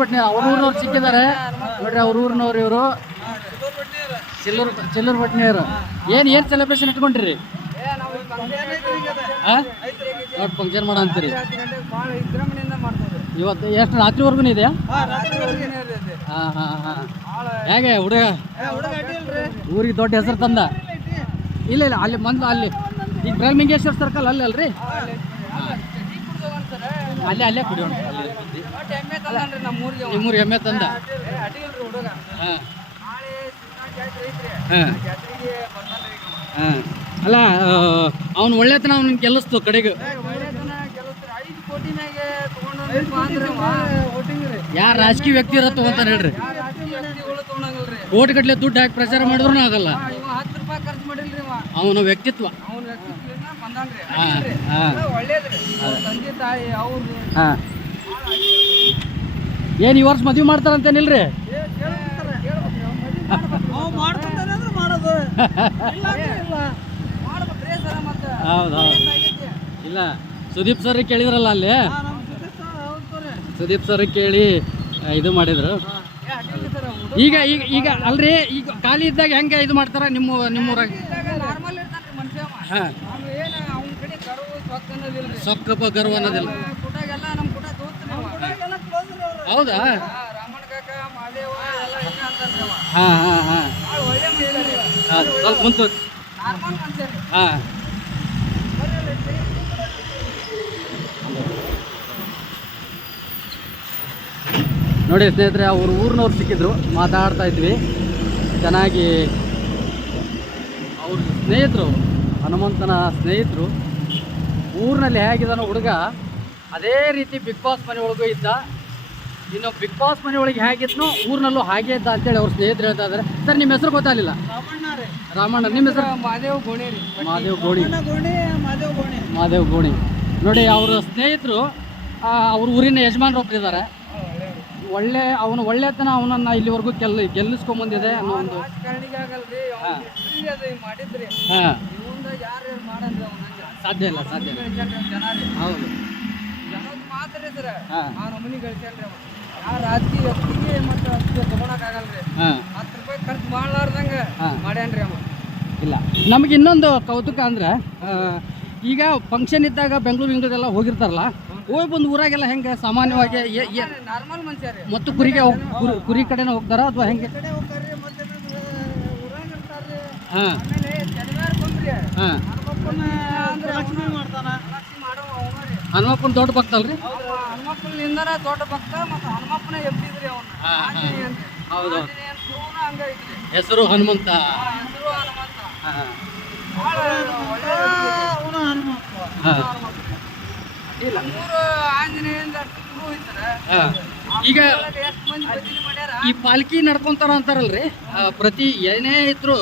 ಬಟ್ನಿ ಅವ್ರ ಊರಿನವ್ರು ಸಿಕ್ಕಿದ್ದಾರೆ ನೋಡ್ರಿ, ಅವ್ರ ಊರಿನವ್ರು ಇವರು ಚಿಲ್ಲೂರು ಬಟ್ನಿಯವರು. ಏನು ಸೆಲೆಬ್ರೇಷನ್ ಇಟ್ಕೊಂಡಿರಿ? ನೋಡಿ ಫಂಕ್ಷನ್ ಮಾಡೋ ಅಂತೀರಿ. ಇವತ್ತು ಎಷ್ಟು ರಾತ್ರಿವರೆಗೂ ಇದೆಯಾ? ಹಾಂ ಹಾಂ ಹಾಂ. ಹೇಗೆ ಹುಡುಗ ಊರಿಗೆ ದೊಡ್ಡ ಹೆಸರು ತಂದ? ಇಲ್ಲ ಇಲ್ಲ, ಅಲ್ಲಿ ಮೊದಲು ಅಲ್ಲಿ ಈಗ ಬ್ರಹ್ಮಿಂಗೇಶ್ವರ ಸರ್ಕಲ್ ಅಲ್ಲಿ ಅಲ್ರಿ? ಅಲ್ಲೇ ಕುಡಿಯೋಣ. ನಿಮ್ಮೂರು ಎಮ್ಮೆ ತಂದ? ಹಾಂ ಹಾಂ ಹಾಂ. ಅಲ್ಲ, ಅವ್ನು ಒಳ್ಳೆತನ ಅವ್ನ ಗೆಲ್ಲಿಸ್ತು ಕಡೆಗೆ. ಯಾರು ರಾಜಕೀಯ ವ್ಯಕ್ತಿ ಇರೋ ತಗೊಂತಾನೆ ಹೇಳ್ರಿ? ಕೋಟಿ ಗಟ್ಟಲೆ ದುಡ್ಡು ಹಾಕಿ ಪ್ರಚಾರ ಮಾಡಿದ್ರು ಆಗಲ್ಲ. ಅವನ ವ್ಯಕ್ತಿತ್ವ. ಹಾಂ ಹಾಂ ಹಾಂ. ಏನು ಈ ವರ್ಷ ಮದುವೆ ಮಾಡ್ತಾರಂತೇನಿಲ್ರಿ? ಹೌದು ಇಲ್ಲ, ಸುದೀಪ್ ಸರ್ ಕೇಳಿದ್ರಲ್ಲ ಅಲ್ಲಿ, ಸುದೀಪ್ ಸರ್ ಕೇಳಿ ಇದು ಮಾಡಿದ್ರು. ಈಗ ಈಗ ಈಗ ಅಲ್ರಿ, ಈಗ ಖಾಲಿ ಇದ್ದಾಗ ಹೆಂಗೆ ಇದು ಮಾಡ್ತಾರ ನಿಮ್ಮೂರಾಗ? ಹಾಂ, ಸೊಕ್ಕ ಗರ್ವ ಅನ್ನೋದಿಲ್ಲ. ಹೌದಾ? ಹಾಂ ಹಾಂ ಹಾಂ. ಸ್ವಲ್ಪ ಮುಂತು. ಹಾಂ ನೋಡಿ ಸ್ನೇಹಿತರೆ, ಅವ್ರ ಊರಿನವ್ರು ಸಿಕ್ಕಿದ್ರು, ಮಾತಾಡ್ತಾ ಇದ್ವಿ ಚೆನ್ನಾಗಿ. ಅವ್ರ ಸ್ನೇಹಿತರು, ಹನುಮಂತನ ಸ್ನೇಹಿತರು, ಊರಿನಲ್ಲಿ ಹೇಗಿದ್ದಾನೋ ಹುಡುಗ ಅದೇ ರೀತಿ ಬಿಗ್ ಬಾಸ್ ಮನೆ ಒಳಗೂ ಇದ್ದ. ಇನ್ನು ಬಿಗ್ ಬಾಸ್ ಮನೆ ಒಳಗೆ ಹೇಗಿದ್ನೋ ಊರಿನಲ್ಲೂ ಹಾಗೆ ಇದ್ದ ಅಂತೇಳಿ ಅವ್ರ ಸ್ನೇಹಿತರು ಹೇಳ್ತಾ ಇದ್ದಾರೆ. ಸರ್, ನಿಮ್ಮ ಹೆಸರು ಗೊತ್ತಾಗಲಿಲ್ಲ? ರಾಮಣ್ಣ. ನಿಮ್ಮ ಹೆಸರು? ಮಾದೇವ್ ಗೋಣಿ. ನೋಡಿ, ಅವರ ಸ್ನೇಹಿತರು ಅವ್ರ ಊರಿನ ಯಜಮಾನರೊಬ್ಬರಿದ್ದಾರೆ. ಅವನು ಒಳ್ಳೆತನ ಅವನನ್ನು ಇಲ್ಲಿವರೆಗೂ ಗೆಲ್ಲಿಸ್ಕೊಂಬಂದಿದೆ ಅನ್ನೋ ಒಂದು. ಹಾಂ, ಸಾಧ್ಯ ಇಲ್ಲ. ಹೌದು. ರಾಜಕೀಯ ವ್ಯಕ್ತಿಗೆ ಮತ್ತು ಅಷ್ಟು ತಗೊಳಕ್ಕಾಗಲ್ರಿ. 10 ರೂಪಾಯಿ ಖರ್ಚು ಮಾಡ್ಲಾರ್ದಂಗೆ ಮಾಡ್ಯಾನ್ರಿ ಅವ. ಇಲ್ಲ, ನಮಗೆ ಇನ್ನೊಂದು ಕೌತುಕ ಅಂದರೆ, ಈಗ ಫಂಕ್ಷನ್ ಇದ್ದಾಗ ಬೆಂಗಳೂರಿಗೆಲ್ಲ ಹೋಗಿರ್ತಾರಲ್ಲ, ಹೋಗಿ ಬಂದು ಊರಾಗೆಲ್ಲ ಹೆಂಗೆ ಸಾಮಾನ್ಯವಾಗಿ ನಾರ್ಮಲ್ ಮನುಷ್ಯ ರೀ. ಮತ್ತು ಕುರಿ ಕಡೆನೇ ಹೋಗ್ತಾರ ಅಥವಾ ಹೆಂಗೆ? ಹಾಂ ಹಾಂ. ಹನುಮಪ್ಪನ ದೊಡ್ಡ ಭಕ್ತ ಅಲ್ರಿ? ಹನುಮಪ್ಪನಿಂದ ದೊಡ್ಡ ಭಕ್ತ. ಮತ್ತು ಹನುಮಪ್ಪನ ಎಬ್ಬಿದ್ರಿ ಅವನು. ಹೌದು, ಹೆಸರು ಹನುಮಂತ. ಈಗ ಈ ಪಾಲ್ಕಿ ನಡ್ಕೊಂತಾರ ಅಂತಾರಲ್ರಿ, ಪ್ರತಿ ಏನೇ ಇದ್ರು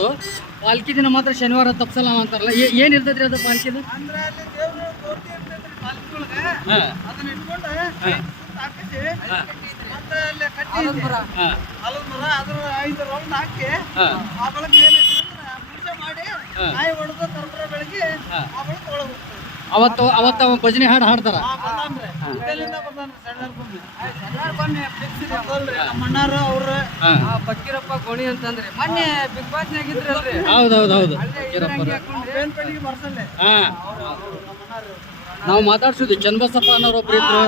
ಪಾಲ್ಕಿ ದಿನ ಮಾತ್ರ ಶನಿವಾರ ತಪ್ಸಲ್ಲ ಅಂತಾರಲ್ಲ, ಏನಿರ್ತೈತ್ರಿ ಅದು ಪಾಲ್ಕಿದು? ಅವತ್ತು ಭಜನೆ ಹಾಡು ಹಾಡ್ತಾರ. ಬಕ್ಕೀರಪ್ಪ ಗೋಣಿ ಅಂತಂದ್ರೆ ಮೊನ್ನೆ ಬಿಗ್ ಬಾಸ್ ನಾಗಿದ್ರಲ್ರಿ? ಹೌದೌದು. ನಾವು ಮಾತಾಡ್ಸಿದ್ವಿ, ಚನ್ನಬಸಪ್ಪ ಅನ್ನೋರೊಬ್ರು ಇದ್ರು,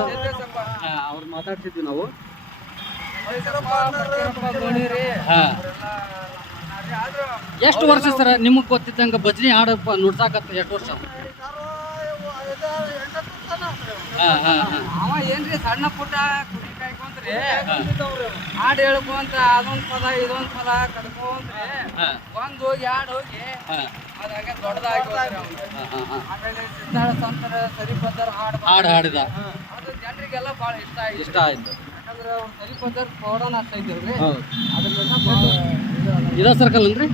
ಅವ್ರು ಮಾತಾಡ್ಸಿದ್ವಿ ನಾವು. ಎಷ್ಟು ವರ್ಷ ಸರ್ ನಿಮಗೆ ಗೊತ್ತಿದ್ದಂಗೆ ಭಜನೆ ಹಾಡಪ್ಪ ನುಡ್ಸಾಕತ್ತ? ಎಷ್ಟು ವರ್ಷ? ಅವ ಏನ್ರಿ ಸಣ್ಣ ಪುಟ್ಟ ಕುಡಿ ಕಾಯ್ಕೊಂತ್ರಿ, ಹಾಡು ಹೇಳ್ಕೊಂತ ಅದೊಂದು ಪದ ಇದೊಂದು ಪದ ಕಡ್ಕೊಂತ್ರಿ, ಒಂದ್ ಹೋಗಿ ಹಾಡು ಹೋಗಿ ಅದಾಗ ದೊಡ್ಡದಾಗಿ ಆಮೇಲೆ ಸಿದ್ಧಾಳ ಸಂತರ ಸರಿಪದ್ದರ್ ಹಾಡು ಹಾಡಿದ. ಅದು ಜನರಿಗೆಲ್ಲ ಭಾಳ ಇಷ್ಟ ಆಯ್ತು. ಯಾಕಂದ್ರೆ ಅವ್ರು ಸರಿಪದ್ದರ್ ಪೌಡನ್ ಆಗ್ತಾ ಇದ್ದೇವ್ರಿ. ಇದ ಸರ್ಕಲ್ ಅಲ್ರಿ?